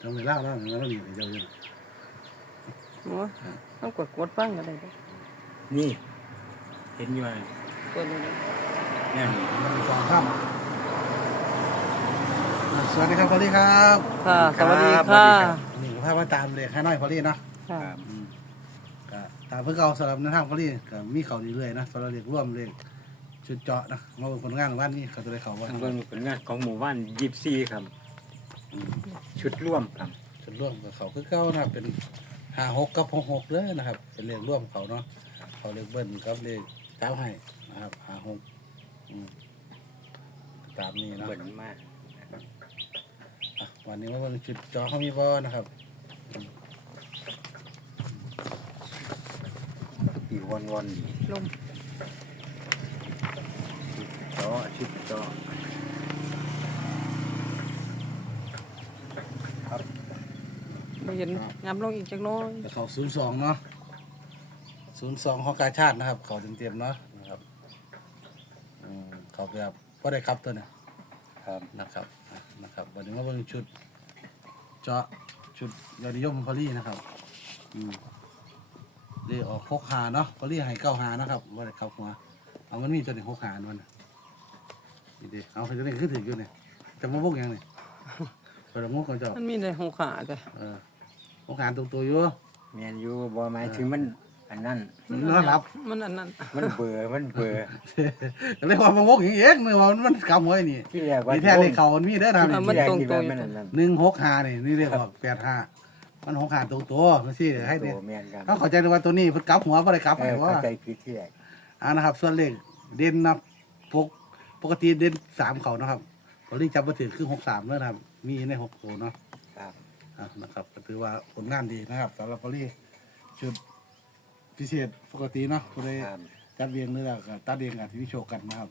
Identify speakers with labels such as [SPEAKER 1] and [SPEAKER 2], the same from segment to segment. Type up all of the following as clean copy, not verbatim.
[SPEAKER 1] ำไม่เล่าแล้วงั้นเราดีไปเจ้าอยู่
[SPEAKER 2] โอ้ต้องกดฟังอะไรได้
[SPEAKER 3] นี่เห็นอยู่ไหม
[SPEAKER 2] กดเลย
[SPEAKER 3] เนี่ย
[SPEAKER 1] สองครับสวัสดีครับพอลลี่ครับ
[SPEAKER 2] ค่ะสวัสดีค่ะ
[SPEAKER 1] นี่ภาพมาตามเลยแค่น้อยพอลลี่เนาะ
[SPEAKER 2] ค่ะ
[SPEAKER 1] ก็ตามเพื่อเอาสำหรับในทางพอลลี่ก็มีเขาดีเรื่อยนะสำหรับเรียกร่วมเรียกชุดเจาะนะมาเป็นผลงานของบ้านนี่เขาจะได้เขาว่า
[SPEAKER 3] ทางเบิ่งผลงานของหมู่บ้าน24ครับชุดร่วมครับ
[SPEAKER 1] ชุดร่วมกับเขาคือเก้านะเป็น56กับ66เลยนะครับเป็นเรียกร่วมเขาเนาะเขาเรียกเบิ้ลกับเรียกเจ้าให้นะครับ56ตามนี้เนาะ
[SPEAKER 3] เบิ่นมาก
[SPEAKER 1] วันนี้ว่ามันชุดเจาะเขามีบ่นะครับ
[SPEAKER 3] ปีวนๆดี
[SPEAKER 2] ลม
[SPEAKER 3] ชุดเจาะ
[SPEAKER 2] ไม่เห็นงามลงอีกจักหน้อย
[SPEAKER 1] แต่เขา02เนาะ02ของกาชาตินะครับ เขาเต็มๆเนาะนะครับเขาแบบพอได้ครับตัวเนี่ย
[SPEAKER 3] ครับ
[SPEAKER 1] นะครับวันนี้ว่าเป็นชุดเจาะชุดยอดนิยมพอลี่นะครับเรียกออก6 หาเนาะพอลี่ให้9 หานะครับว่าได้ครับหัวเอามันมีตัวนี้6 หามันนี่ดิเอาไปตัวนี้ขึ้นถึงอยู่เนี่ยจะมาพวกยังเนี่ยไปละมุกของเจ้า
[SPEAKER 2] มันมีแต่หกขาแต่
[SPEAKER 1] 6 หาตัวอยู่
[SPEAKER 3] แม่นอยู่บ่หมายถึงมันอันนั้น
[SPEAKER 1] มันนอนหลับ
[SPEAKER 2] มันอันนั้น
[SPEAKER 3] มันเบื่อ
[SPEAKER 1] ก็เลยว่ามาพวกอย่างเองมือว่ามันกำหัวนี่
[SPEAKER 3] ที่แรกว่า
[SPEAKER 1] นี่แท้เลยเขามันมีเด้อนะ
[SPEAKER 3] ที่แรกที่ว่ามันอันนั้น
[SPEAKER 1] 165นี่เรียกว่า85มัน6 หาตัวมันสิให้เนี่ย
[SPEAKER 3] แม่นครับ
[SPEAKER 1] เขาเข้าใจว่าตัวนี้เพิ่นกลับหัวบ่ได้กลับให้ว่า
[SPEAKER 3] เข้าใจผิดที่แรก
[SPEAKER 1] นะครับส่วนเลขเด่นนะปกติเด่น3เขานะครับตอนนี้จับมาถึงคือ63แล้วนะครับมีใน6ตัวเนาะ
[SPEAKER 3] ครับ
[SPEAKER 1] นะครับก็ถือว่าผลงานดีนะครับสำหรับพอลี่ชุดพิเศษปกติเนาะก็เลย
[SPEAKER 3] ครับ
[SPEAKER 1] จับเรียงนี่แหละก็ตัดเรียงกับที่วิโชกันนะครับ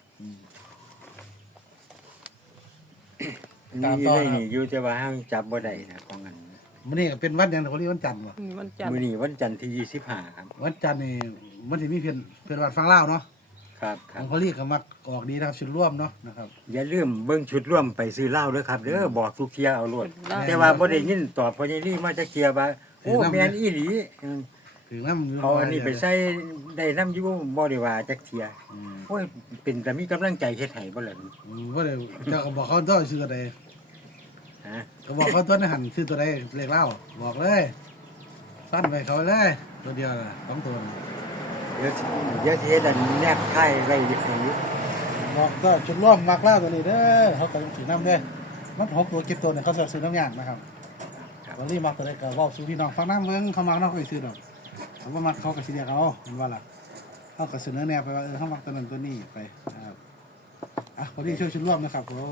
[SPEAKER 1] ตาม
[SPEAKER 3] มี
[SPEAKER 1] ต่อ
[SPEAKER 3] ได้
[SPEAKER 1] ครับ
[SPEAKER 3] นี่อยู่แต่ว่าห้างจับบ่ได้นะของอัน
[SPEAKER 1] มื้อนี้ก็เป็นวันยังพอลี่วันจันทร์บ่
[SPEAKER 2] มันจัด
[SPEAKER 3] มื้อนี้วันจันทร์ที่25ครับ
[SPEAKER 1] วันจันทร์นี่มันสิมีเพิ่นวันฟังเล่าวเนาะ
[SPEAKER 3] ครับค
[SPEAKER 1] ข
[SPEAKER 3] รั
[SPEAKER 1] อบ งพอลี่ก็มักออกดีนะครับชุดร่วมเนาะนะครับ
[SPEAKER 3] อย่าลืมเบิ่งชุดร่วมไปซื้อเหล้าเด้อครับเด้อบอกทุกเที่ยเอาโลดแต่ว่าบ่ได้ยินตอบพ่อใหญ่ลี่มาจักเที่ยว่าโอ้แม่นอีหลี
[SPEAKER 1] ถึงน้ำ
[SPEAKER 3] เอาอันนี้ไปใส่ได้นำอยู่บ่ได้ว่าจักเที่ยโอ้ยเป็นแต่มีกำลังใจเฮ็ดให้บ่ล่ะ
[SPEAKER 1] ว่าเดี๋ยวเจ้าก็บอกเขาตัวชื่ออะไร
[SPEAKER 3] ฮะ
[SPEAKER 1] ก็บอกเขาตัวในหันชื่อตัวใดเลขเล่าบอกเลยสั้นไปเขาเลยตัวเดียวน่ะ2 ตัวน่ะ
[SPEAKER 3] เดี๋ยวสิเฮ็ดอันแนบท้ายไว้ให้อยู่
[SPEAKER 1] บอกก็ชุดร่วมมักเล่าตัวนี้เด้อเขาก็ถือน้ำเด้อมัน6 ตัว7 ตัวเนี่ยเขาจะซื้อน้ำยางนะครับวันนี้มักตัวใดก็เว้าสู่พี่น้องฟังน้ำเมืองเขามักเนาะเขาสิซื้อดอกเขาบ่มักเขาก็สิเรียกเอาเห็นว่าล่ะเขาก็เสนอแนวไปว่าเขามักตัวนั้นตัวนี้ไปนะครับวันนี้ช่วยชุดร่วมนะครับผม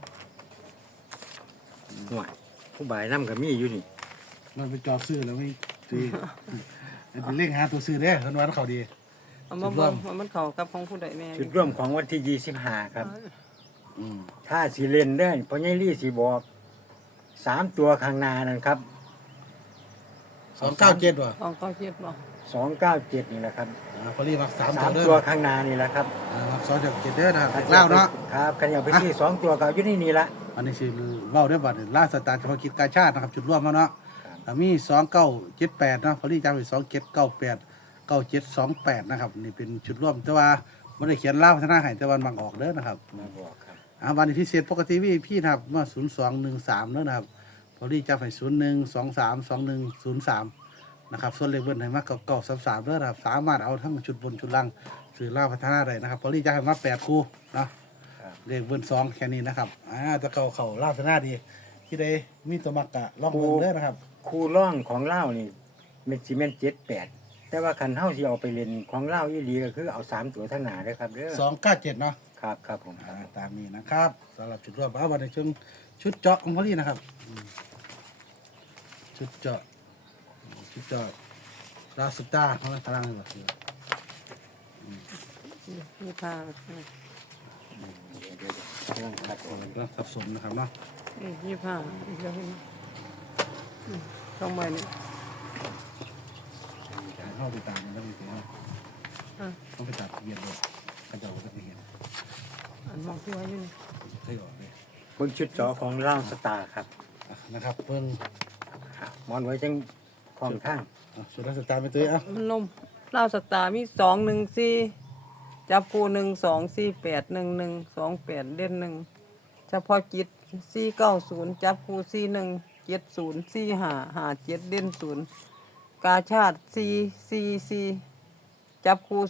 [SPEAKER 3] ห่วยผู้บ่ายนำก็มีอยู่นี่
[SPEAKER 1] มันไปจอบซื้อแล้วไม่ซื้อเป็นเลขหาตัวซื้อเด้อเพิ่นว่าเขาดี
[SPEAKER 2] เอามาเบิ่งว่ามันเข้ากับของผู้ใดแม่
[SPEAKER 3] ชุดร่วมของวันที่25ครับ
[SPEAKER 1] อืม
[SPEAKER 3] ถ้าสิเล่นได้พ่อใหญ่ลี่สิบอก3ตัวข้างหน้านั่นครับ
[SPEAKER 1] 297ว่ะ
[SPEAKER 2] ของเขาเจ็ดบ่
[SPEAKER 3] 297นี่แหละครับ
[SPEAKER 1] พอลี่มัก3
[SPEAKER 3] 3
[SPEAKER 1] เด้อ
[SPEAKER 3] ตัวข้างหน้านี่แหละครับ
[SPEAKER 1] มัก2.7เด้อนะครับเล่าเนาะ
[SPEAKER 3] ครับคันอยากไปที่2ตัวก็อยู่นี่ละ
[SPEAKER 1] อันนี้สิเว้าได้บัดนี้ล่าสตาร์เฉพาะกิจการชาตินะครับจุดร่วมมาเนาะมี2978เนาะพอลี่จำไว้2798 9728นะครับนี่เป็นชุดร่วมแต่ว่าบ่ได้เขียนลาวพัฒนาให้แต่ว่ามันออกเด้อนะครับ
[SPEAKER 3] มาบอกครับ
[SPEAKER 1] วันนี้พิเศษปกติพี่นะครับเมื่อ0213เด้อนะครับพอลี่จำให้01232103นะครับส่วนเลขเบิ้ลให้มา933เด้อนะครับสามารถเอาทั้งชุดบนชุดล่างสื่อลาวพัฒนาได้นะครับพอลี่จะให้มา8คู่เนาะ เลขเบิ้ล2แค่นี้นะครับจะเขาลาวพัฒนาดีที่ได้มีตัวมักกะลองเบิ้งเด้อนะครับ
[SPEAKER 3] คู่ร่องของเล่านี่เม็ดซีเมนต์78แต่ว่าคันเฮาสิเอาไปเล่นของเล่าอีหลีก็คือเอา3ตัวทั้งหน้าเด้อครับเด้อ
[SPEAKER 1] 297เนาะ
[SPEAKER 3] ครับครับผมครับ
[SPEAKER 1] ตามนี้นะครับสำหรับจุดรวมวันในช่วงชุดเจาะของพอลี่นะครับชุดเจาะลาวสตาร์เขาพลังเลยว่า
[SPEAKER 2] มีผ้า
[SPEAKER 3] เดี๋ยวกำลังคัดเอา
[SPEAKER 1] เราสับสนนะครับเนาะ
[SPEAKER 2] มีผ้าอีกแล้วช่องใบนี่
[SPEAKER 1] เข้าไปตามมันแล้วมีเสียงเข้าไปตัดเบียดเลยกระเจ้าก็จะเห็น
[SPEAKER 2] อันมองที่ไว้อยู่นี่
[SPEAKER 1] เคยออกเลย
[SPEAKER 3] เบิ่งชุดจอของเล่าสตาร์ครับ
[SPEAKER 1] นนะครับเพิ่ง
[SPEAKER 3] หมอนไว้จังของข้าง
[SPEAKER 1] สุดท้ายสตาร์ไปตัวอ่ะ
[SPEAKER 2] มันล่มเล่าสตาร์มี214จับคู่12481128เด่น1เฉพาะจิต490จับคู่41704557เด่น0กาชาติ444จับคู่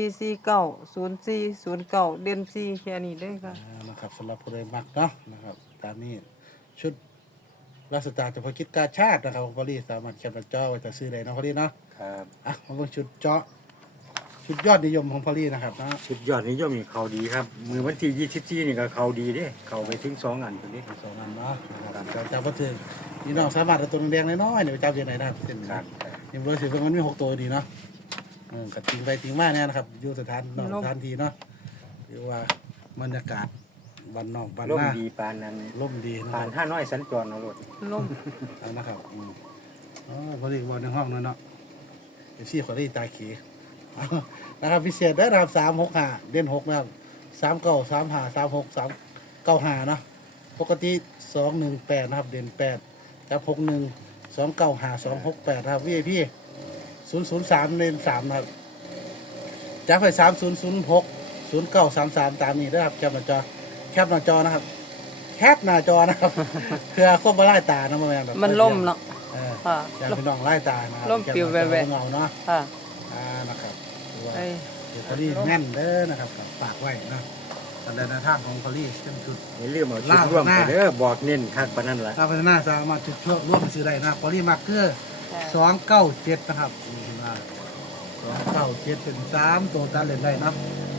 [SPEAKER 2] 04490409เด่น4แค่นี้เด้อค่ะ
[SPEAKER 1] นะครับสำหรับผู้ใดมักเนาะนะครับตามนี้ชุดรักสตาร์เฉพาะกิจกาชาตินะครับของพอลี่สามารถแคปหน้าจอไว้จะซื้อได้เนาะพอลี่เนาะ
[SPEAKER 3] ครับ
[SPEAKER 1] อ่ะมาเป็นชุดเจาะชุดยอดนิยมของพอลี่นะครับนะ
[SPEAKER 3] สุดยอดนิยมนี่เขาดีครับมือวันที่24นี่ก็เขาดีเด้เขาไปถึง2อันตัวนี้
[SPEAKER 1] สองอันเนาะนะครับจับมาถึงนี่น้องสามารถเอาตัวแดงๆน้อยๆเนี่ยไปจับยังไงนะครับเส้น
[SPEAKER 3] ครั
[SPEAKER 1] นะ
[SPEAKER 3] บ
[SPEAKER 1] นี่บริษัทมันมี6 ตัวดีเนาะกับทิ้งไปทิ้งมาเนี่ยนะครับอยู่สถานนอกสถานที่เนาะหรือว่าบรรยากาศบ้านนอกบ้าน
[SPEAKER 3] ร่ม
[SPEAKER 1] นา
[SPEAKER 3] ดีปานนั้น
[SPEAKER 1] ร่มดีนะค
[SPEAKER 3] ผ่า
[SPEAKER 1] รั
[SPEAKER 3] น
[SPEAKER 1] บ
[SPEAKER 3] ห้าน้อยสัญจรเอารถ
[SPEAKER 2] ล่ม
[SPEAKER 1] เอานะครับอ๋อพอดีบอลในห้องนั่นเนาะเดี๋ยวซี่ขอได้ตาขี่เอานะครับพิเศษได้นะครับ365เด่น6นะครับ39 35 36 395เนาะปกติ218นะครับเด่น8กับ61 295 268นะครับ VIP 003เด่น3นะครับจับไป3006 0933ตามนี้นะครับแคปหน้าจอนะครับแคปหน้าจอนะครับเพื่อควบมาไล่ตานะแม่แบบ
[SPEAKER 2] มันล่มเนาะ
[SPEAKER 1] เออ
[SPEAKER 2] ค่ะ
[SPEAKER 1] อยากเป็นน้องไล่ตานะครับ
[SPEAKER 2] ร่มปิวแวะๆ
[SPEAKER 1] เงาเนาะ
[SPEAKER 2] ค่ะ
[SPEAKER 1] นะครับถือว่า
[SPEAKER 2] ไอ้
[SPEAKER 1] เดี๋ยวพอลี่แน่นเด้อนะครับฝากไว้นะตอนในทางของพอลี่เช่นจุด
[SPEAKER 3] อย่าลืมเอาชุดร่วมไปเด้อบอกเน้นคักปานนั้นล่ะ
[SPEAKER 1] ถ้าพัฒนาสามารถจุดช่วยร่วมซื้อได้นะพอลี่มาร์เกอร์297นะครับนี่คือว่า297เป็น3ตัวตัดเล่นได้เนาะ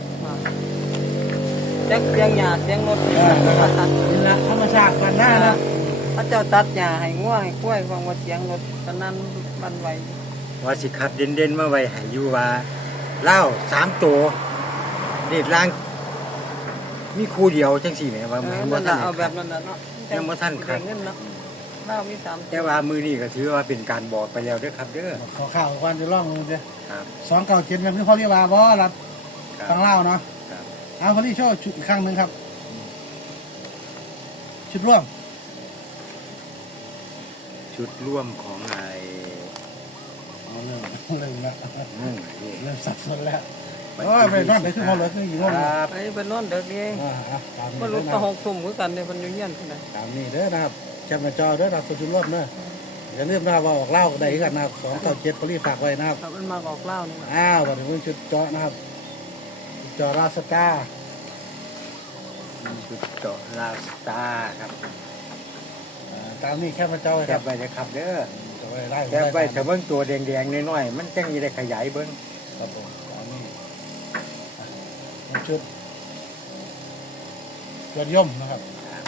[SPEAKER 2] จักเสียงหญ้าเสียงรถ
[SPEAKER 1] นี่ละธรรมชาติบ้านหน้านะ
[SPEAKER 2] พระเจ้าตัดหญ้าให้งัวให้กล้วยฟังว่าเสียงรถตอนนั้นมันไหว
[SPEAKER 3] ว่าสิคัดเด่นๆมาไว้ให้อยู่ว่าเล่า3ตัวเด็ดล่างมีคู่เดียวจังซี่แหมว่าบ่
[SPEAKER 2] นั่น
[SPEAKER 3] ทั
[SPEAKER 2] น่ะ
[SPEAKER 3] น
[SPEAKER 2] เอาแบบนั้นน่ะเนาะ
[SPEAKER 3] ยังบ่ทันครับ
[SPEAKER 2] ได้เงินเนาะเล่ามี3
[SPEAKER 3] แต่ว่ามือนี้ก็ถือว่าเป็นการบอกไปแล้วเด้อครับเด้อ
[SPEAKER 1] ขอข่าวก่อนจะล่องลงเด้
[SPEAKER 3] ครับ
[SPEAKER 1] 297ยังคือเขาเรียกว่าบ่รับ
[SPEAKER 3] ครับ
[SPEAKER 1] ฟังเล่าเนาะ
[SPEAKER 3] ครับ
[SPEAKER 1] เอาพอลี่โชว์ชุดอีกครั้งหนึ่งครับ ชุดร่วม
[SPEAKER 3] ชุดร่วมของไอ้
[SPEAKER 1] เอาเริ่มละ
[SPEAKER 3] นี่
[SPEAKER 1] เริ่มสับสนแล้วโอ้ยไปนอนไหนขึ้นเขาเหลือขึ้นอยู่
[SPEAKER 3] ค
[SPEAKER 1] ร่วม
[SPEAKER 3] รับ
[SPEAKER 2] ไปเพิ่นนอนเด็กเอง
[SPEAKER 1] ตาม
[SPEAKER 2] บ่
[SPEAKER 1] นี้
[SPEAKER 2] รู้
[SPEAKER 1] เด้อ
[SPEAKER 2] ก็
[SPEAKER 1] นะ
[SPEAKER 2] 6 ทุ่มคือกันเด้เพิ่นอยู่เฮียนพุ่นน่ะ
[SPEAKER 1] ตามนี้เด้อนะครับแคปหน้าจอเด้อนะครับชุดร่วมเด้ออย่าลืมนะครับว่าออกเล่าได้กันนะครับ297พอลี่ฝากไว้นะครับ
[SPEAKER 2] ครับมันมาออกเล่านี่
[SPEAKER 1] อ้าววันนี้ชุดเจาะนะครับเจาะราสตาร์
[SPEAKER 3] ชุดเจาะลาวสตาร์ครับ
[SPEAKER 1] ตามนี้แคปหน้าจอ
[SPEAKER 3] แค
[SPEAKER 1] ครั
[SPEAKER 3] บบ ไว้นะครับเด้อ
[SPEAKER 1] จะไว้ไล่
[SPEAKER 3] แคบไว้ถ้าเบิ่งตัวแดงๆน้อยๆมันจังสิได้ขยายเบิ่ง
[SPEAKER 1] ครับผมตามนี้ชุดยอดย่อมนะครับ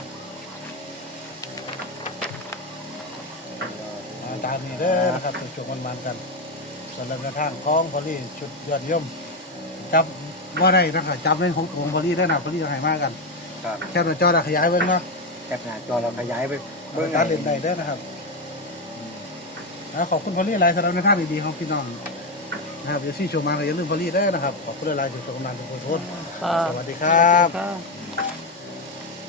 [SPEAKER 1] ตามนี้เด้อนะครับชมมันๆกันสำหรับในทางของพอลี่ชุดยอดย่อมจับว่าได้นะครับจับในของพอลี่ได้นะพอลี่จะให้มากัน
[SPEAKER 3] ครับ
[SPEAKER 1] แคปหน้าจอเราขยายเบิ่งเนาะ
[SPEAKER 3] แคบหน้าจอเราขยายไปเบิ่ง
[SPEAKER 1] การเล่นได้เด้อนะครับขอบคุณพอลี่หลายสำหรับในทางดีๆของพี่น้องนะครับเดี๋ยวซี่ชมมาก็อย่าลืมพอลี่เด้อนะครับขอบคุณหลายๆที่ชมกันทุกคน
[SPEAKER 2] ค่ะ
[SPEAKER 1] สวัสดีครับ
[SPEAKER 2] ค่ะ